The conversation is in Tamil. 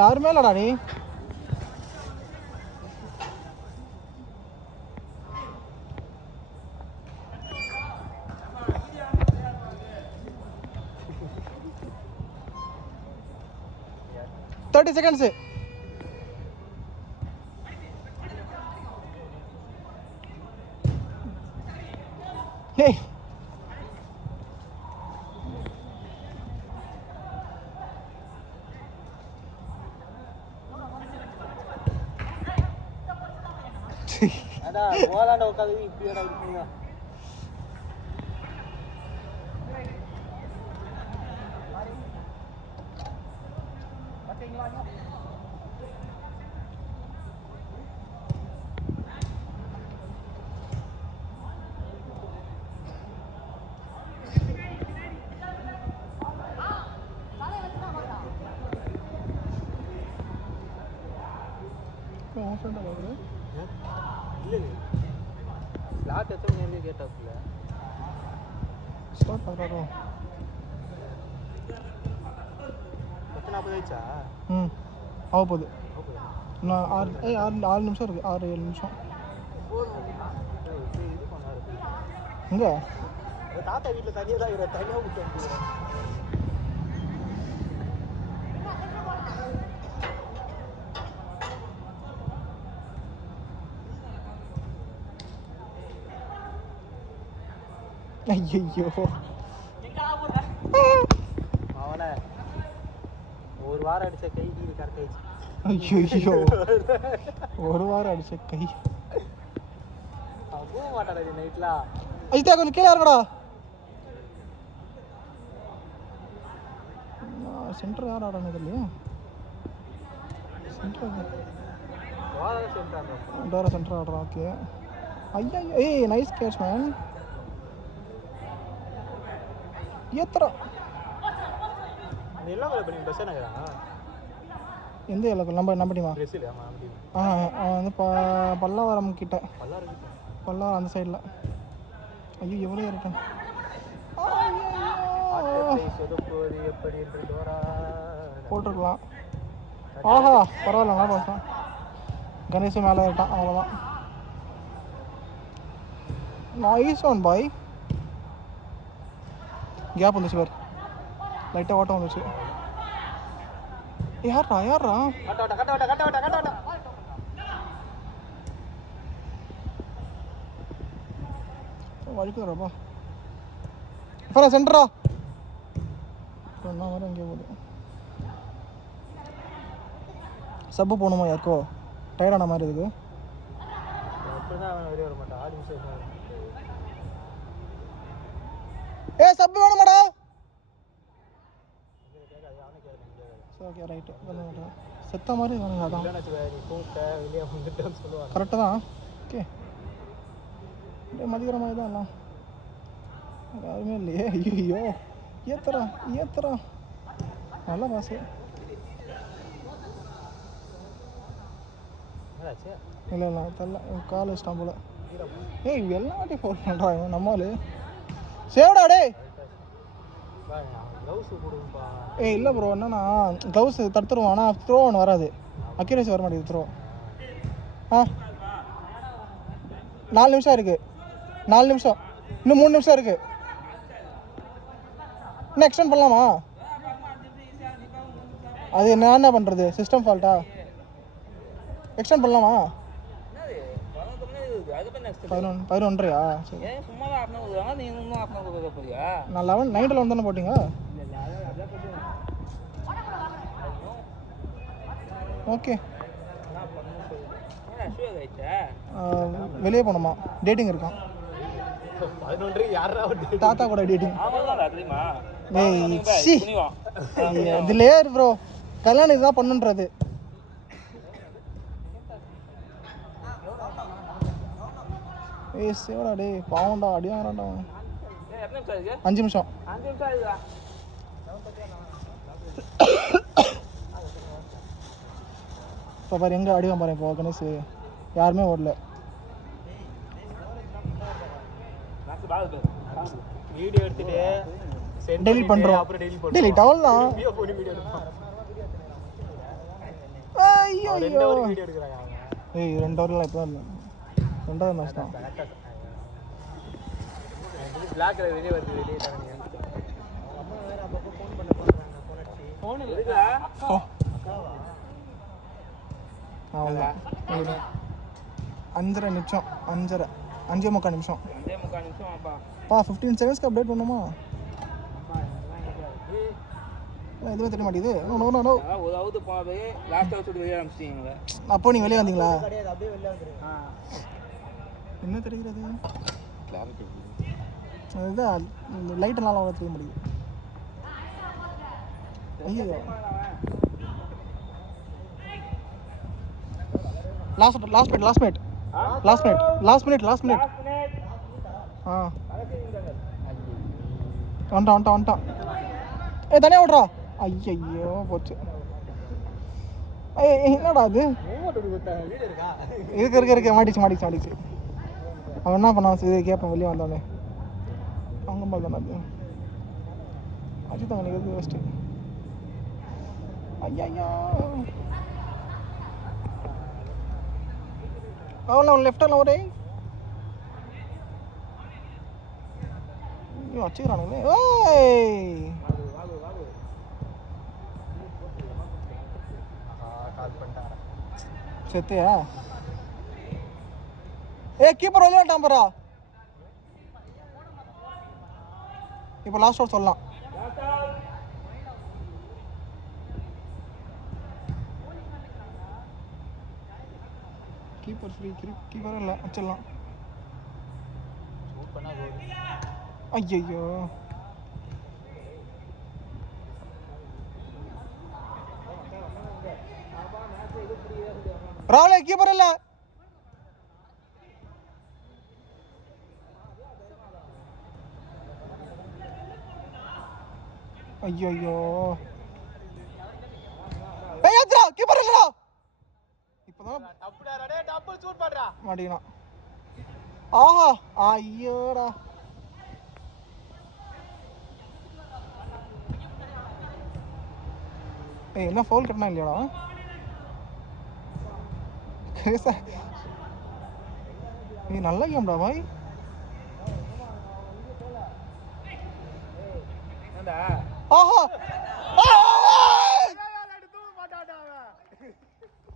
யாருமே இல்லடா நீ. Thirty seconds. Hey. அடா கோலாண்ட உட்காந்து இப்படியேடா இருக்கீங்க. பாத்தீங்களா? ஸ்லாட் எத்தனை மணி கேட்டாப்புல ஸ்டார்ட் பண்ணுறோம். 10:40 ஆயிடுச்சா? ஆக போகுது. இன்னும் 6 நிமிஷம் இருக்குது. 6-7 நிமிஷம். இது பண்ணாரு இங்கே தாத்தா வீட்டில் தனியாக தான் இருக்கிற தனியாக விட்டு ஐயோ அவனை ஒரு வாரம் அடித்த கை இது கரெக்ட் ஆயிடுச்சு. ஐயோ ஒரு வாரம் அடிச்ச கை போக மாட்டாடா நைட்லாம். அஜிதா கொஞ்சம் கீழே இருக்கடா. சென்டர் யார் ஆடானது இல்லையா? சென்டர் சென்டர் ஆடுறான். ஓகே. ஐயா ஏய் நைஸ் கேட்ச் மேன். ஏத்துறா எல்லாம் பண்ணி பஸ் நகரா எந்த இலக்கம் நம்ம டீமா? அவன் வந்து பல்லாவரம் கிட்ட. பல்லாவரம் அந்த சைடில். ஐயோ எவ்வளோ ஏறிட்டான். போட்டிருக்கலாம். ஆஹா பரவாயில்ல நல்லா பாசம். கணேஷும் மேலே ஏறிட்டான். அவ்வளோதான். Nice one boy. கேப் வந்துச்சு பார். லைட்டாக ஓட்டம் வந்துச்சு. யாரா வழுக்குறாப்பா. இப்போ சென்டரா சொன்ன மாதிரி அங்கே போகுது. சப்பு போகணுமா யாருக்கோ? டயர்டான மாதிரி இருக்கு. ஏ சப்பு வேணுமாடா? ஓகே ரைட்டு பண்ண மாட்டேன். செத்த மாதிரி வேணுங்க. அதான் கரெக்டாக தான். ஓகே மதிக்கிற மாதிரி தான் எல்லாம். யாருமே இல்லையே. ஐயோ ஏத்துறா நல்ல பாசு. இல்லை தெரியல கால் வச்சிட்டான் போல. ஏய் எல்லாத்தையும் ஃபோன் பண்ணுறான் நம்மளு. சேவடா டே. ஏய் இல்லை ப்ரோ என்னன்னா க்ளவுஸ் தடுத்துருவான். ஆனால் த்ரோ ஒன்று வராது. அக்யூரேசி வர மாட்டேங்குது த்ரோ. 4 நிமிஷம் இருக்குது. 4 நிமிஷம் இன்னும் 3 நிமிஷம் இருக்குது. இன்னும் எக்ஸ்டெண்ட் பண்ணலாமா? அது நான் என்ன பண்ணுறது? சிஸ்டம் ஃபால்ட்டா? எக்ஸ்டெண்ட் பண்ணலாமா? 11:30யா? சரி நான் 11 நைட்டில் வந்து தானே போட்டிங்க. ஓகே வெளியே போகணுமா? டேட்டிங் இருக்கான். தாத்தா கூட டேட்டிங். இதுலேயே ப்ரோ கல்யாணம் இதுதான் பண்ணுன்றது. ஏய் சேவடா டே பாவண்டா அடியாங்கடா. 5 நிமிஷம். இப்போ பாரு எங்கே அடிவான் பாரு. இப்போ கணேஷ் யாருமே ஓடல. வீடியோ எடுத்துட்டு டெலிட் பண்ணுறோம். டெலிட் அவ்வளோதான். ஐயோ அவன் 2 ஹவர் வீடியோ எடுக்கறாங்க அவங்க. ஏய் 2 ஹவர்ல இப்போ தான் ரெண்டாவது மேட்ச் தான். பிளாக்ல வெளிய வருது வெளிய தானே. அம்மா வேற அப்பப்போ ஃபோன் பண்ண போறாங்க. ஃபோன் அடிச்சு. ஃபோன் எடுக்கா? அக்காவா? அவ்வளோதான் 5.5 நிமிஷம் 5.5 5.25 நிமிஷம் 5.25 நிமிஷம் ஆப்பா. 15 செகண்ட்ஸ்க்கு அப்டேட் பண்ணுமா? எதுவுமே தெரிய மாட்டேங்குது. நோ அதாவது பாவே லாஸ்ட் ஹவுஸ் வெளிய ஆரம்பிச்சிட்டீங்க. அப்போ நீங்க வெளியே வந்தீங்களா? கிடையாது அப்படியே வெளிய வந்துறீங்க. என்ன தெரிகிறது? அதுதான் லைட்டெல்லாம் அவ்வளோ தெரிய முடியுது. ஐயோ லாஸ்ட் மினிட் ஆ வந்துட்டான். ஏய் தனியாக விட்றா. ஐயோ போச்சு. ஏய் என்னடா அது? இருக்கு மாட்டிச்சு. அவன் என்ன பண்ணான்? இது கேட்பேன் வெளியே வந்தோடனே. அவங்க மேலே தானே அது அஜித் அவன் நிற்கிறது ஃபஸ்ட்டு. ஐயோ அவன் லெஃப்டில் ஒரே ஐயோ வச்சுக்கிறானுங்களே. ஏய் செத்தியா? கீப்பர் வெளியே வந்துட்டான் பாரா. இப்போ லாஸ்ட் ஓவர் சொல்லலாம். கீப்பர் ஃப்ரீ கீப்பரும் இல்லை வச்சிடலாம். ஐயோ ராவலே கீப்பர் இல்லை. ஐயோ கீப்பர் இல்லடா. இப்போதான் டப்புல் ஷூட் பண்றா மாட்டீனா. ஆஹா ஐயோடா. ஏய் என்ன ஃபவுல் கட்டனா இல்லையாடா? ஏய் நல்ல கேம்டா பாய். ஆஹா